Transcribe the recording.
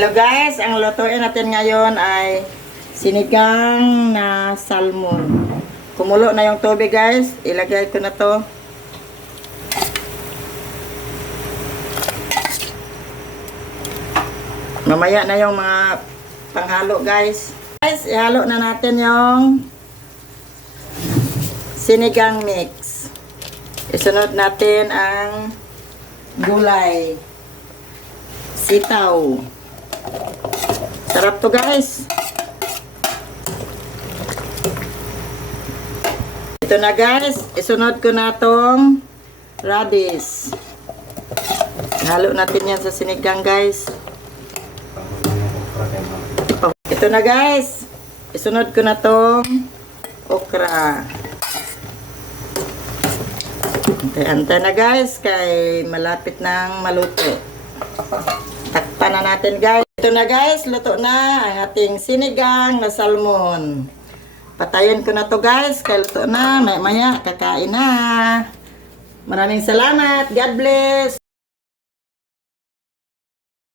Hello guys, ang lutuin natin ngayon ay sinigang na salmon. Kumulo na yung tubig guys, ilagay ko na to. Mamaya na yung mga panghalo guys. Guys, ihalo na natin yung sinigang mix. Isunod natin ang gulay. Sitaw. Sarap to guys. Ito na guys, isunod ko na tong radish. Halo natin yan sa sinigang guys. Ito na guys, isunod ko na tong okra. Antay-antay na guys, kay malapit nang maluto. Takpan na natin guys. Ito na guys, luto na ang ating sinigang na salmon. Patayin ko na to guys, kaya luto na. Maya-maya, kakain na. Maraming salamat. God bless.